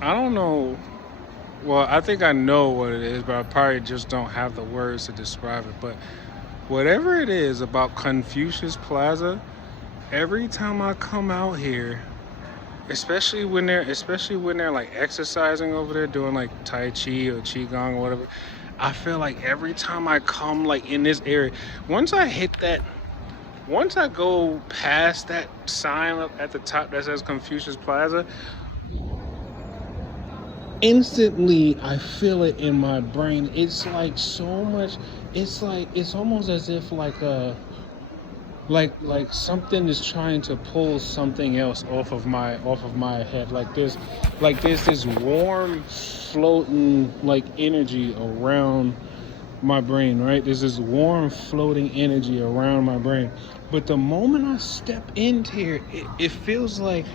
I don't know. Well, I think I know what it is, but I probably just don't have the words to describe it. But whatever it is about Confucius Plaza, every time I come out here, especially when they're like exercising over there doing like Tai Chi or Qigong or whatever, I feel like every time I come like in this area, once I hit that once I go past that sign up at the top that says Confucius Plaza, instantly I feel it in my brain. It's like so much. It's almost as if like something is trying to pull something else off of my head. Like there's this warm floating like energy around my brain, right? There's this warm floating energy around my brain. But the moment I step into here, it feels like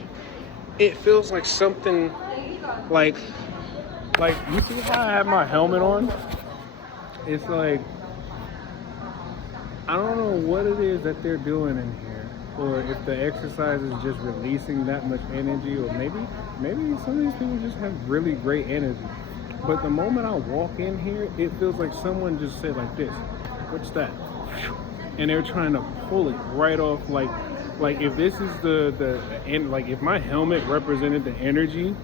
something like you see how I have my helmet on? It's like I don't know what it is that they're doing in here, or if the exercise is just releasing that much energy, or maybe some of these people just have really great energy. But the moment I walk in here, it feels like someone just said like this, "What's that?" And they're trying to pull it right off. Like if this is the and like if my helmet represented the energy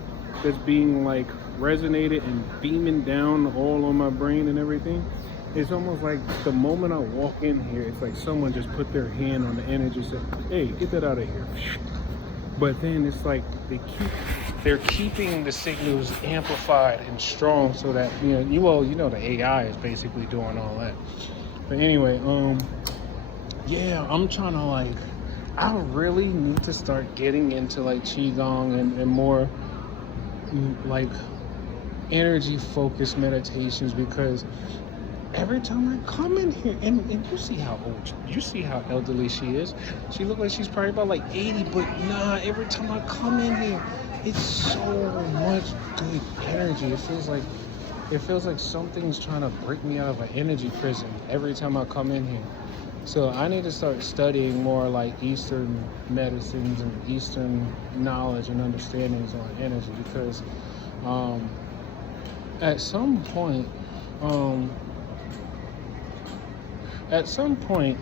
that's being like resonated and beaming down all on my brain and everything, it's almost like the moment I walk in here, it's like someone just put their hand on the energy and said, "Hey, get that out of here." But then it's like they're keeping the signals amplified and strong so that the AI is basically doing all that. But anyway, yeah, I'm trying to I really need to start getting into like qigong and more like energy focused meditations, because every time I come in here, and you see how elderly she is. She looks like she's probably about like 80, but nah, every time I come in here, it's so much good energy. It feels like something's trying to break me out of an energy prison every time I come in here. So I need to start studying more like Eastern medicines and Eastern knowledge and understandings on energy, because um, at some point, um, at some point,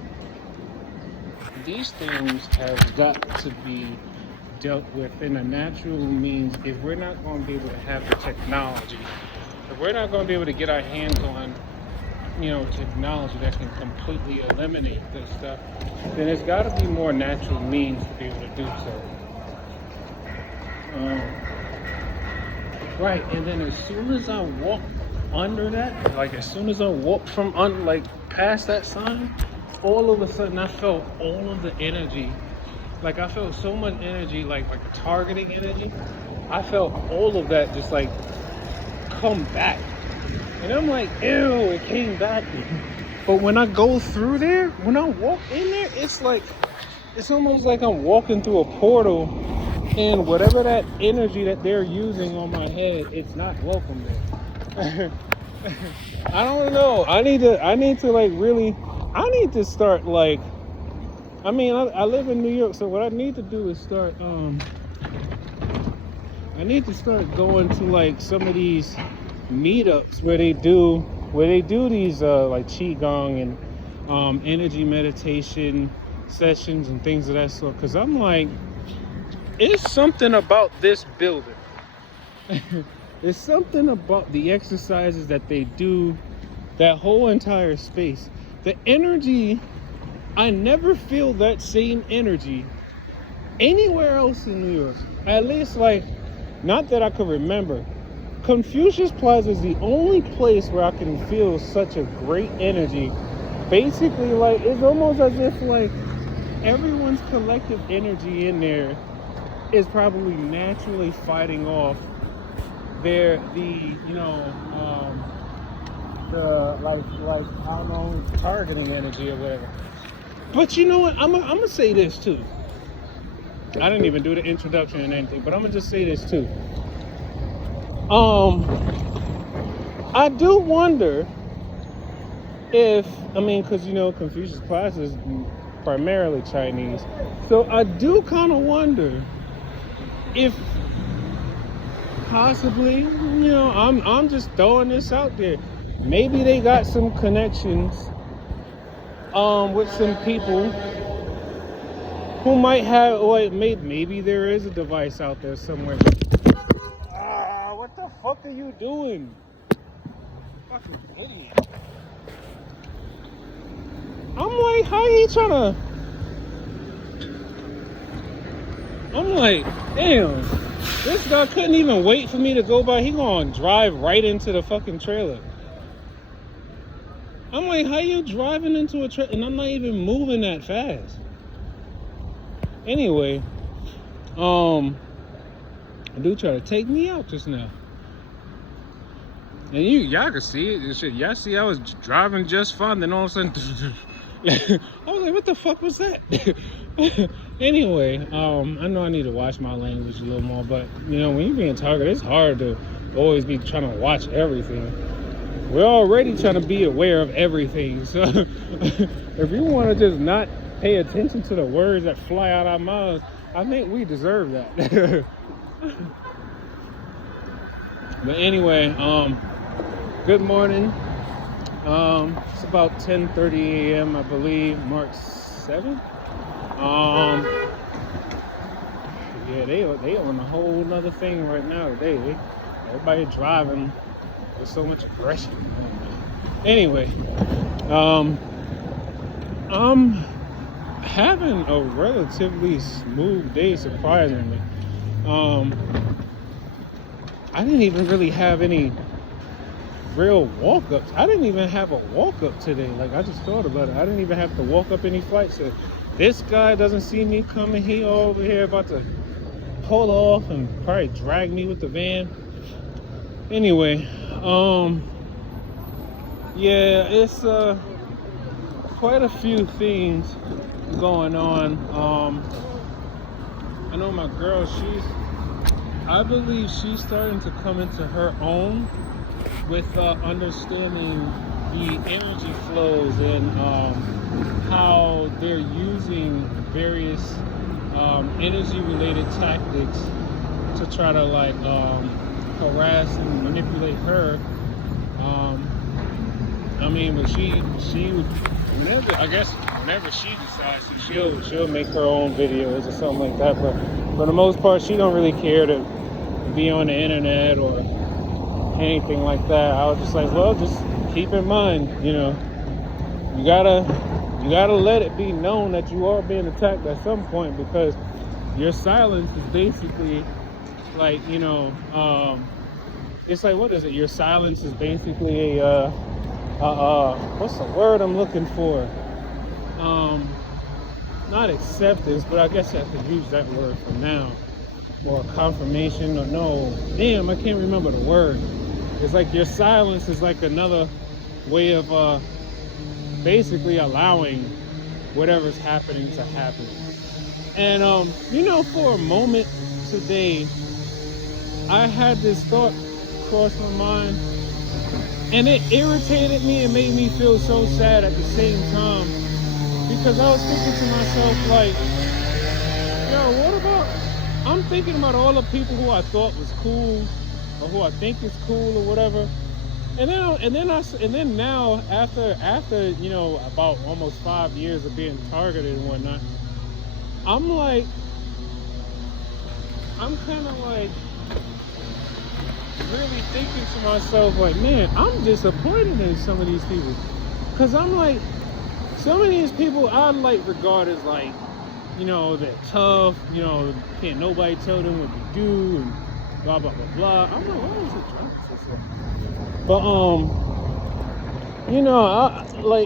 these things have got to be dealt with in a natural means. If we're not going to be able to have the technology, if we're not going to be able to get our hands on technology that can completely eliminate this stuff, then it's got to be more natural means to be able to do so. Um, right, and then as soon as I walk under that, like as soon as I walk from like past that sign, all of a sudden I felt all of the energy. Like I felt so much energy, like a targeting energy. I felt all of that just like come back. And I'm like, ew, it came back. But when I go through there, when I walk in there, it's almost like I'm walking through a portal, and whatever that energy that they're using on my head, it's not welcome there. I don't know. I need to like really, I need to start like, I live in New York, so what I need to do is I need to start going to like some of these meetups where they do these like qigong and energy meditation sessions and things of that sort. Because I'm like, it's something about this building. It's something about the exercises that they do, that whole entire space. The energy, I never feel that same energy anywhere else in New York. At least, like, not that I could remember. Confucius Plaza is the only place where I can feel such a great energy. Basically, like, it's almost as if, like, everyone's collective energy in there is probably naturally fighting off the, like, I don't know, targeting energy or whatever. But you know what? I'm gonna say this too. I didn't even do the introduction and anything, but I'm gonna just say this too. Um, I do wonder if, because Confucius class is primarily Chinese, so I do kind of wonder if possibly, I'm just throwing this out there. Maybe they got some connections with some people who might have, or maybe there is a device out there somewhere. What the fuck are you doing? Fucking idiot. I'm like, how you trying to? I'm like, damn, this guy couldn't even wait for me to go by. He gonna drive right into the fucking trailer. I'm like, how you driving into a trailer? And I'm not even moving that fast. Anyway, a dude tried to take me out just now. And y'all can see it. Shit, y'all see I was driving just fine. Then all of a sudden, I was like, what the fuck was that? Anyway, I know I need to watch my language a little more, but when you're being targeted, it's hard to always be trying to watch everything. We're already trying to be aware of everything, so if you want to just not pay attention to the words that fly out our mouths, I think we deserve that. But anyway, good morning. It's about 10:30 a.m. I believe, March 7th. Yeah, they on a whole nother thing right now today. Everybody driving with so much aggression. Anyway, I'm having a relatively smooth day, surprisingly. I didn't even really have any real walk-ups. I didn't even have a walk-up today. Like, I just thought about it. I didn't even have to walk up any flights. So this guy doesn't see me coming. He over here about to pull off and probably drag me with the van. Anyway, yeah, it's quite a few things going on. I know my girl, I believe she's starting to come into her own with understanding the energy flows and how they're using various energy related tactics to try to harass and manipulate her. But whenever she decides to, she'll make her own videos or something like that. But for the most part, she don't really care to be on the internet or anything like that. I was just like, well, just keep in mind, you gotta let it be known that you are being attacked at some point, because your silence is basically it's like, what is it? Your silence is basically what's the word I'm looking for? Not acceptance, but I guess I have to use that word for now. Or confirmation, or no. Damn, I can't remember the word. It's like your silence is like another way of basically allowing whatever's happening to happen. And for a moment today, I had this thought cross my mind, and it irritated me and made me feel so sad at the same time, because I was thinking to myself, like, I'm thinking about all the people who I thought was cool, or who I think is cool, or whatever. And then now, after about almost 5 years of being targeted and whatnot, I'm kind of really thinking to myself, like, man, I'm disappointed in some of these people, because I'm like, some of these people I regard as they're tough, can't nobody tell them what to do, and blah blah blah blah. I'm like, why is it trying to say something?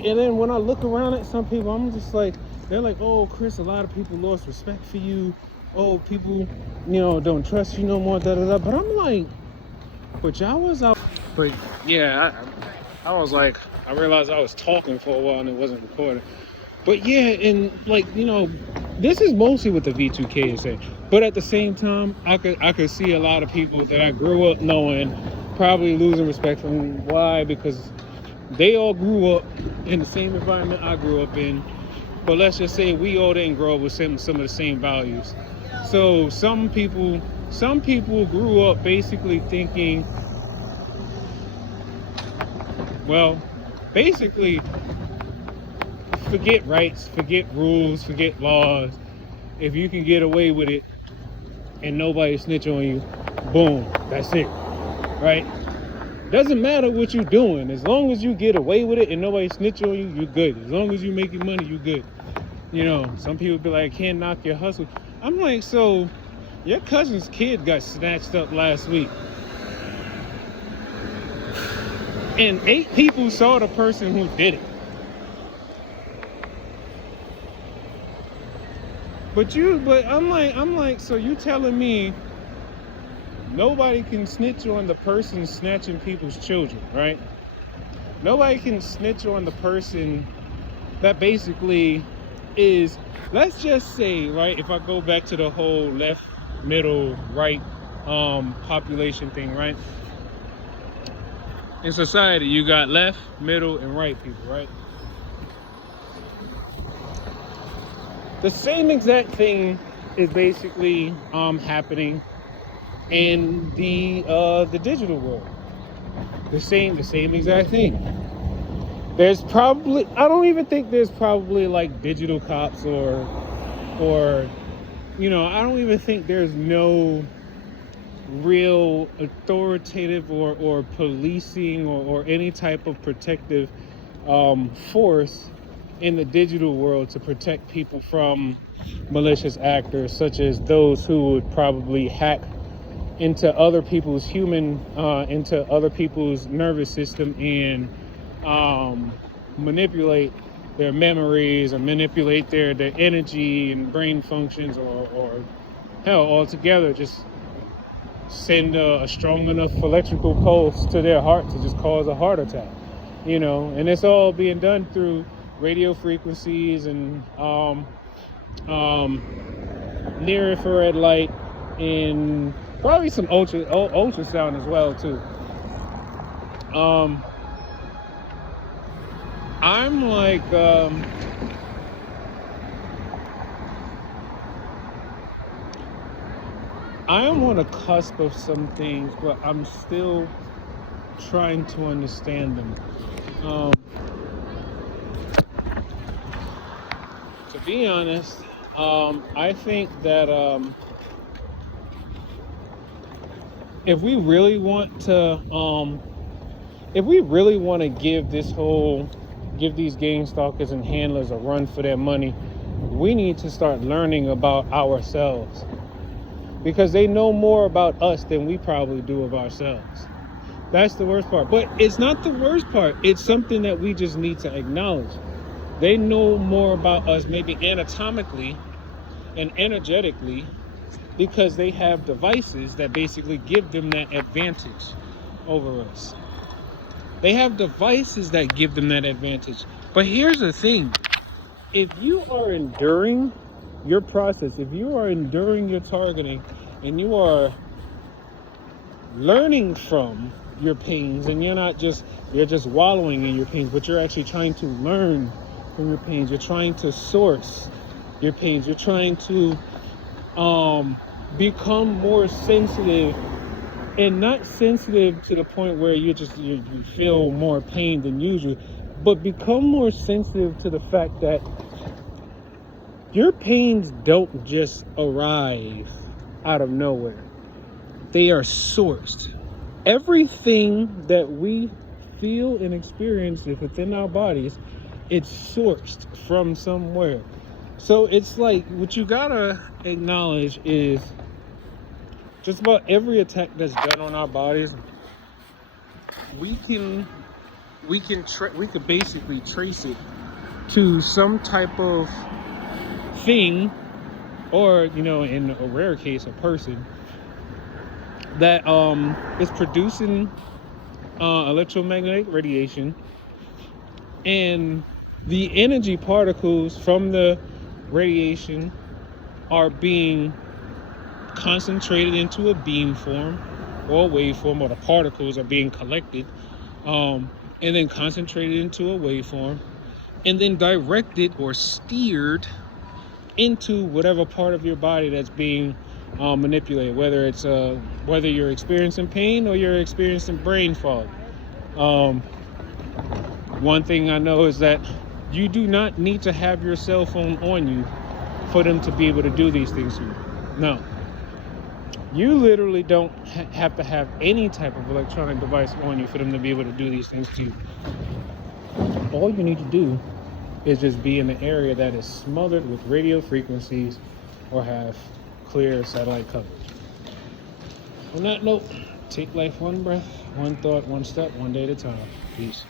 And then when I look around at some people, I'm just like, they're like, oh, Chris, a lot of people lost respect for you. Oh, people, don't trust you no more, da da da. But I'm like, but y'all was out. But yeah, I was like, I realized I was talking for a while and it wasn't recording. But yeah, and this is mostly what the V2K is saying. But at the same time, I could see a lot of people that I grew up knowing probably losing respect for me. Why? Because they all grew up in the same environment I grew up in. But let's just say we all didn't grow up with some of the same values. So some people some people grew up basically thinking, well, basically, forget rights, forget rules, forget laws. If you can get away with it and nobody snitch on you, boom, that's it, right? Doesn't matter what you're doing. As long as you get away with it and nobody snitch on you, you're good. As long as you're making money, you're good. You know, some people be like, can't knock your hustle. I'm like, so your cousin's kid got snatched up last week. And 8 people saw the person who did it. But I'm like, so you telling me nobody can snitch on the person snatching people's children, right? Nobody can snitch on the person that basically is, let's just say, right, if I go back to the whole left, middle, right population thing, right? In society, you got left, middle, and right people, right? The same exact thing is basically happening in the digital world. The same exact thing. There's probably, I don't even think there's probably like digital cops or you know, I don't even think there's no real authoritative or policing or any type of protective force in the digital world to protect people from malicious actors, such as those who would probably hack into other people's into other people's nervous system and manipulate their memories or manipulate their energy and brain functions, or hell, altogether just send a strong enough electrical pulse to their heart to just cause a heart attack, you know. And it's all being done through radio frequencies and near infrared light and probably some ultrasound as well too. I'm like I am on the cusp of some things, but I'm still trying to understand them. To be honest, I think that if we really want to give these game stalkers and handlers a run for their money, we need to start learning about ourselves, because they know more about us than we probably do of ourselves. That's the worst part. But it's not the worst part. It's something that we just need to acknowledge. They know more about us, maybe anatomically and energetically, because they have devices that basically give them that advantage over us. They have devices that give them that advantage. But here's the thing. If you are enduring your process, if you are enduring your targeting, and you are learning from your pains, and you're just wallowing in your pains, but you're actually trying to learn from your pains. You're trying to source your pains. You're trying to become more sensitive, and not sensitive to the point where you feel more pain than usual, but become more sensitive to the fact that your pains don't just arrive out of nowhere. They are sourced. Everything that we feel and experience within our bodies, it's sourced from somewhere. So it's like, what you gotta acknowledge is just about every attack that's done on our bodies, we could basically trace it to some type of thing, or, you know, in a rare case, a person that is producing electromagnetic radiation, and the energy particles from the radiation are being concentrated into a beam form or a waveform, or the particles are being collected and then concentrated into a waveform, and then directed or steered into whatever part of your body that's being manipulate, whether you're experiencing pain or you're experiencing brain fog. One thing I know is that you do not need to have your cell phone on you for them to be able to do these things to you. No. You literally don't have to have any type of electronic device on you for them to be able to do these things to you. All you need to do is just be in an area that is smothered with radio frequencies or have clear satellite coverage. On that note, take life one breath, one thought, one step, one day at a time. Peace.